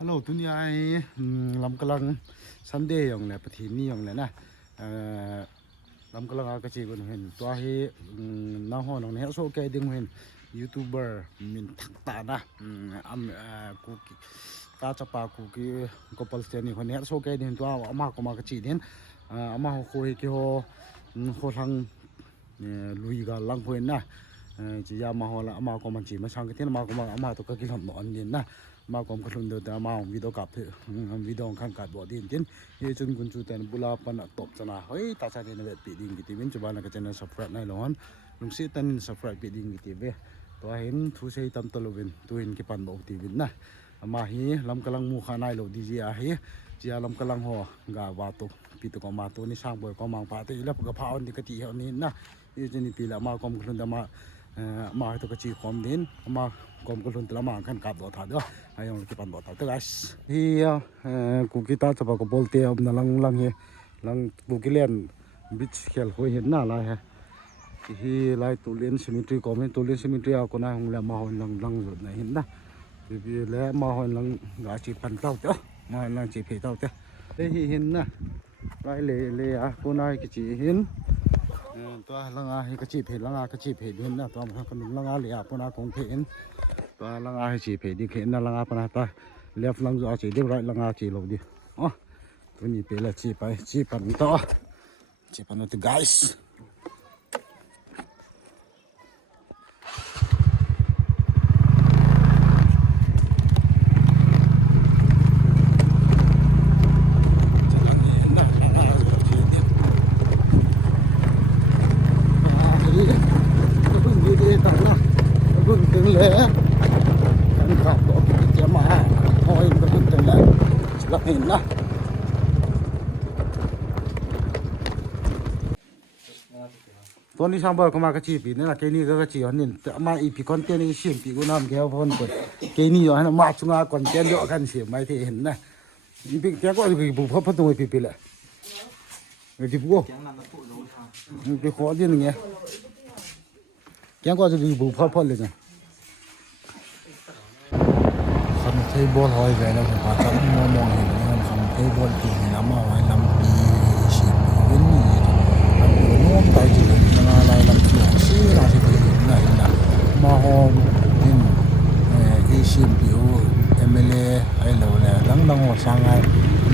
ฮัลโหลทุนยายลำกำลังซันเดย์อย่างแหละประเทศนี้อย่างแหละนะลำกำลังอากาศก็เห็นตัวเฮน้าห้องน้องเนี่ยโซแกดึงเห็นยูทูบเบอร์มินทักตานะกูตาจับปากูก็พัลสเตนีคนนี้โซแกดึงตัวอามาก็มากระจีเห็นอามาเขาคุยกี่เขาทางลุยกันลังคุยนะจียามาหัวละอามาก็มันจีมาช่างกันที่อามาก็มาอามาตัวก็กินหอมนอนเย็นนะมาก็มาลุ้นเดือดมาวิดีโอกับวิดีโอข้างกัดบอดี้จริงเฮ้ยจนคุณชูแต่บุลาปันตบชนะเฮ้ยตาชาติในเว็บปีดิ้งกิติวินจุบันก็จะนั่งสับแฟร์ในหลอนลุงซีตันสับแฟร์ปีดิ้งกิติเวตัวเห็นทุเรศตำตะลุวินตัวเห็นกี่ปันบอกตีวินนะมาเฮลำกำลังมูขานายโลดีเจียเฮจีลำกำลังหัวกาวาตุปีตุกมาตัวนี้สร้างบ่อยก็มังปาตัวอีแล้วก็พาอันนี้ก็จีเฮนี้นะยี่จะนี่ปีละมาก็มาลุ้นแต่มาให้ตัวก็จีความดินมาก็มาลุ้นแต่ละมาขันกับดอทาเด้อให้ยังกี่ปันดอทาเด้อ guys เฮียกูกีตาร์จะบอกกับโบลเตียมนั่งลังเฮลังกูกิเล่นบิชเขลคุยเห็นหน้าอะไรฮะที่ไล่ตัวเล่นซิมิทรีก็ไม่ตัวเล่นซิมิทรีเอาคนนั้นคงเล่นมาหันลังหลุดไหนเห็นนะบีแล้วมาหันลังกาจีปันเต้าเด้อมาหันลังจีเพเต้าเด้อได้เห็นนะไล่เลยอ่ะคนนั้นก็จีเห็นตัวลังอาให้กระจีเพลังอากระจีเพเห็นนะตัวมันก็ลังอาเลยอ่ะคนนั้นคงเพเห็นตัวลังอาให้จีเพดีเห็นนะลังอาปนตัวเลี้ยลังอาจีเดี๋ยวไรลังอาจีลงดิอ๋อตัวนี้เปล่าจีไปจีปันต่อจีปันตัว guysเลยกันขับรถจะมาหอยมันก็จะเลยลักเห็นนะตัวนี้ช่างบอกเขามากระชีปีนี่นะแกนี่ก็กระชีอันนี้แต่มาอีพีคอนเทนต์นี่เสียงปีกูน้ำแก้วพ่นเปิดแกนี่อยู่ให้มาจุงอาก่อนแกเยอะกันเสียไม่ที่เห็นนะอีพีแกก็จะบุกพัดตัวปีแหละไอ้ที่พวกไปขอเรื่องไงแกก็จะบุกพัดเลยไงคันเทบอลหอยไปแล้วผมพาจับมองเห็นนะครับคันเทบอลตีน้ำมาไว้ลำปีชิมวินนี่ลำปีน้องไตจีนอะไรลำเขียวซีราที่ไปไหนนะมาหอมเห็นเอชิมปิวเอเมเล่ไอ้เราเนี่ยดังหัวช่างไง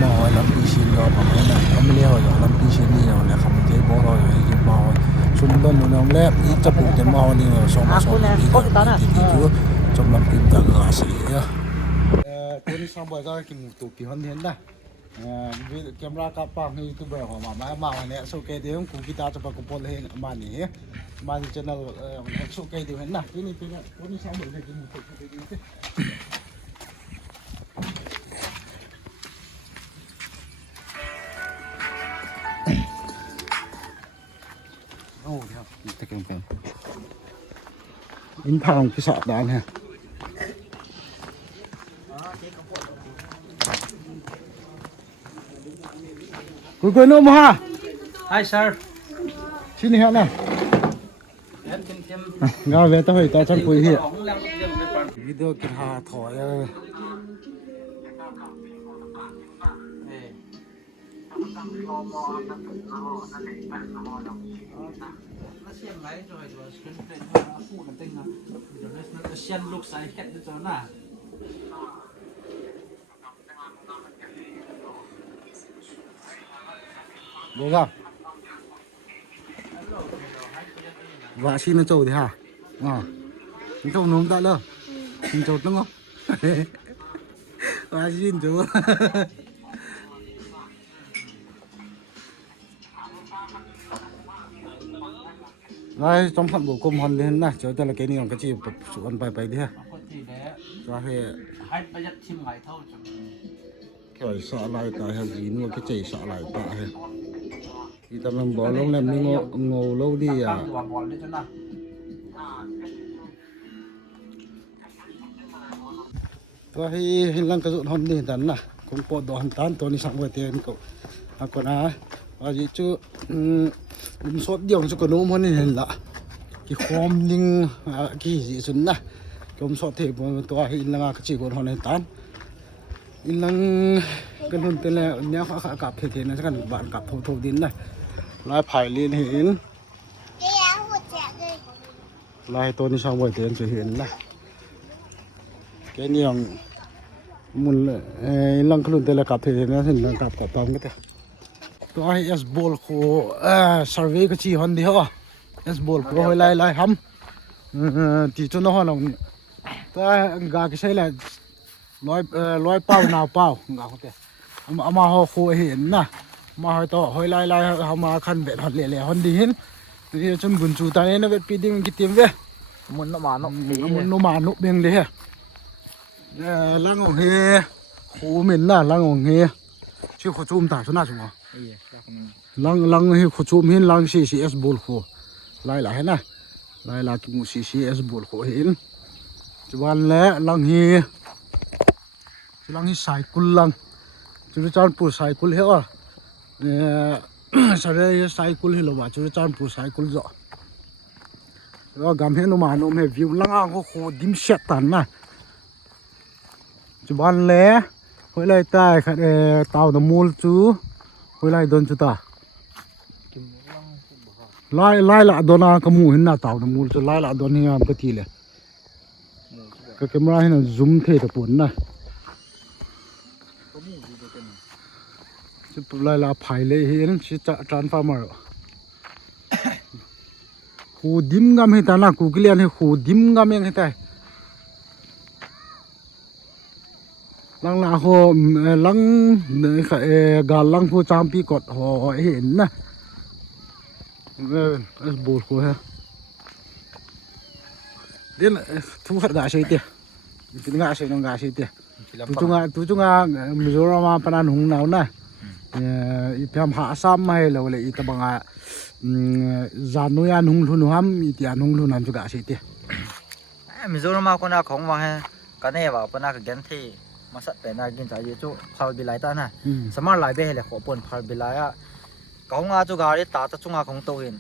มาหอยลำปีชิมเราทำให้นะเอเมเล่หอยลำปีชิมนี่เราเนี่ยคันเทบอลหอยที่มาหอยชุนบ้านน้องแรกอีจะปลูกแต่มาหอยนี่สองปีที่อยู่จมลำปีตะกร้าสีตัวนี้ช่างบอยก็กินตุกกี่คนเห็นนะแคมรากับปังให้ยูทูบเบอร์ของมาวันนี้โชว์เกย์เดียวกูกีตาร์จะประกอบเลยมานี่มาในช่องโชว์เกย์เดียวเห็นนะที่นี่ตัวนี้ช่างบอยให้กินตุกกี่คนโอ้ครับตะเกียงเป็นอินทางพิศดารฮะคุณนุ่มฮะ Hi sir. ที่นี่ฮะนะงานเวทให้ตาฉันคุยเหี้ยวิดีโอกินหาถอยดูครับว่าชิมมันโจดีฮะมันโจนุ่มได้เลยมันโจตั้งอ่ะว่าชิมโจว่าจอมพันบุกกลมหันเลยนะเจอแต่ละแกนี่ของกระชีพสวนไปดิฮะว่าเฮ้แค่สอะไรตายฮะจีนว่าแค่ใจสอะไรตายฮะที่ตำรวจบอกลงแล้วมีงูlâu đi àตัวให้ลังกระสุนหอมนี่ดันนะคงปวดดอนตันตัวนี้สั่งไว้เตียนก็อาก่อนนะว่าจะจู่ลุมสดเดียวจะกระโน้มมันนี่เห็นละกี่คอมยิงกี่สิสุนนะลุมสดเทปตัวให้ลังกระชิกคนหอมนี่ตัน ilang kanun tele nya kha kap the na kan ban kap tho din na lai phai lin hin lai to ni sang boi ten che hin na cái niang mun ilang kanun tele kap the na hin lang kap pam ke to ai es bol ko survey ka chi hon di ho es bol ko hoi lai ham ti chu no ho long ta ga cái sai là lối bao nào bao ngào thế mà họ khô hiện na mà họ to hồi lai họ mà khăn vẹn họ lẹ hòn đi hin thì chân bún chú ta nên nó vẹt piding cái tiệm về muốn nó mà nó bên đấy lăng ngọc he khô mình là lăng ngọc he chứ khô chum ta chỗ nào chung à lăng he khô chum hin lăng CCS bol khô lai là na lai là cái mu CCS bol khô hin chú ban lẽ lăng he lang hi cycle lang chu chan pu cycle he a sare cycle hi lo ba chu chan pu cycle zo ro gam he no ma no me view lang ang ho dim shat tan na chu ban le hoi lai tai khat tao da mul chu hoi lai don chu ta lai la dona kamu hin na tao da mul chu lai la don hi am ka ti le ka camera hin zoom the ta pun na chụp lại là phải lấy hiện chỉ transformer khu dim ngam hết ta là khu cái liền hay khu dim ngam hết ta lăng là hồ lăng gà lăng khu cham pi cọt hồ hiện na bột khu ha đến thu hạt gà xây tiệt chúng gà xây nó gà xây tiệt tu chung Mizoram panan hung nào na ipiam ha sam mai lo le itabanga zanuyan hung lun ham itian hung lun an juga siti Mizoram ko na khong wa he kane wa pana ka gen thi masat pe na gin cha ye chu phal bilai ta na samar lai be hele khopon phal bilai a kaunga chu gari ta ta chunga khong to hin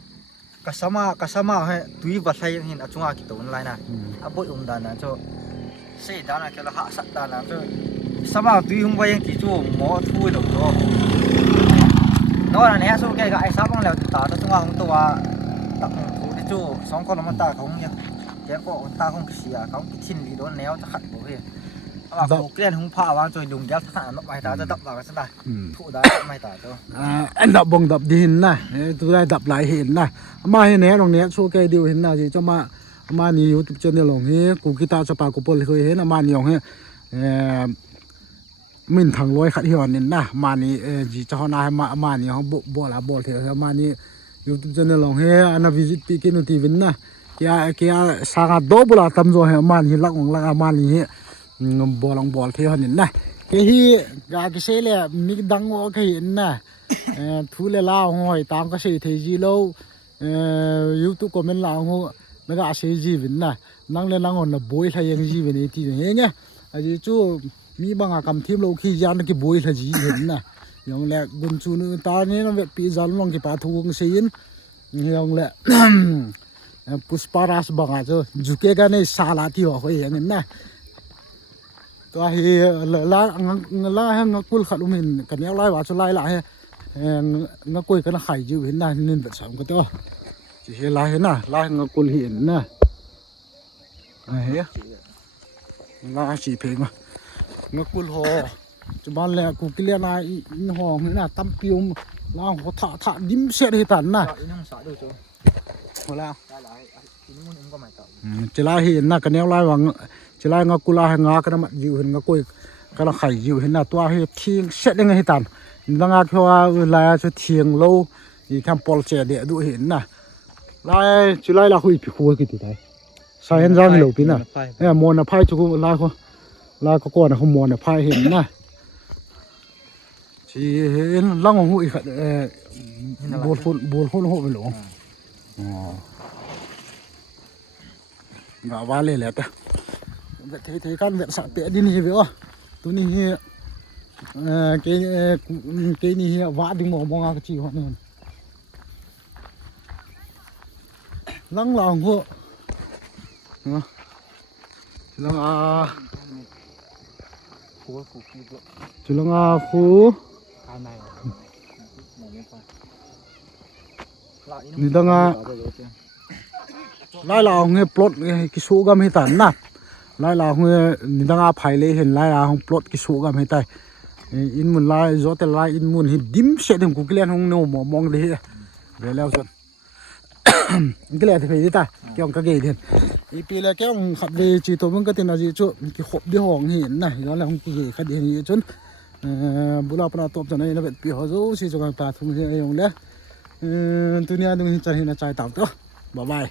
kasama he tui ba thai hin a chunga ki to lai na a boi dan na chu se da na ke la ha sat da na chu sama tui hung ba yang ti chu mo thui lo do nó là nè số cái gãi sao bằng lèo tao cho chúng không tôi tập thủ đi chú sống con nó ta không nhá cái có ta không cái gì à không cái chín gì đó néo cho hẳn bố kia mà phụ cái không pha vào rồi dùng giáp thằng nó mày ta cho đập vào cái sân thủ đá mày ta cho anh đập bông đập đi hình nè tôi đây đập lại hình nè mà hình nè đồng nè số cái điều hình nào gì cho mà nhiều YouTube channel lòng he cụ kita cho bà cụ bol hơi he là mà nhiều he mình thằng lôi khát hiểu nên na mà ni chỉ cho na mà ni họ bộ là bộ thì mà ni YouTube channel lòng he anh visit pi cái nút tin na kia sang đó bộ là tâm rồi he mà ni lắc mà ni he bộ lòng bộ thì họ nên na cái hi cái xe là mình đăng ngõ cái na thu lệ lao hỏi tam cái xe thì gì lâu YouTube comment lao ngõ nó cái xe gì vậy na năng lên năng là bôi thay yang gì vậy thì thế nhá à chú mi bang cầm thêm lâu khi gian cái bôi là gì hiện nè giống là bún chú nữa ta nên nó vẹt bị gian long cái bà thu con xin giống là pusparas bang à chứ dù cái này xa lạ thì họ phải hiện nè tôi thì là hàng cùi khát mình cái này lại vào cho lại lại nó cùi cái nó khai dữ hiện nè nên vật sống cái đó chỉ là hiện nè lại hàng cùi hiện nè này là chỉ phê mà ngã cùi hồ cho bạn lẽ cùi kia này hồ nữa là tâm piêu là họ thả đím xe đi tận nè hồ là chỉ là hiện nè cái neo lại bằng chỉ là ngã cùi là ngã cái nó mặt dịu hình ngã cùi cái nó khai dịu hình là tua hiện thiêng xe đi ngay tận đang ngã cho là cho thiêng lâu thì tham pol xe để đuổi hiện nè lại chỉ là huy bị khua cái gì đấy sao hiện ra cái lỗ pin à mòn là phai cho cô lại không là có con là không mòn là phai hiện nè chỉ hiện lăng hụi buồn phun hộ về lỗ ngã va lên lẹt vậy thế căn viện sạ tệ đi như vậy à tôi ní cái ní vã đi mò cái chỉ họ nữa lăng lòng hộ lăng จุลงาคู นี่ต้องไล่เราเงี้ยปลดกิสุกำให้ตันนะไล่เราเงี้ยนี่ต้องไผ่เลยเห็นไล่เราปลดกิสุกำให้ตายอินมุนไล่จอดแต่ไล่อินมุนเห็นดิมเสร็จถึงกูเกลียนห้องโนมองเลยเวลาส่วนเกลียนที่ไปที่ตาเกี่ยวกับเกลียนอีปีแรกเกี่ยวขับดีจีตัวมันก็ติดอะไรจุกี่ขบดีห้องเห็นนะย้อนหลังกี่ขับดีจนบุรุษปนาตบจนไอ้นั่นเป็นปีหัวจูสิจงการปาทุ่มเสียงเลยตัวนี้ดูหินใจหินใจต่ำตัวบ๊ายบาย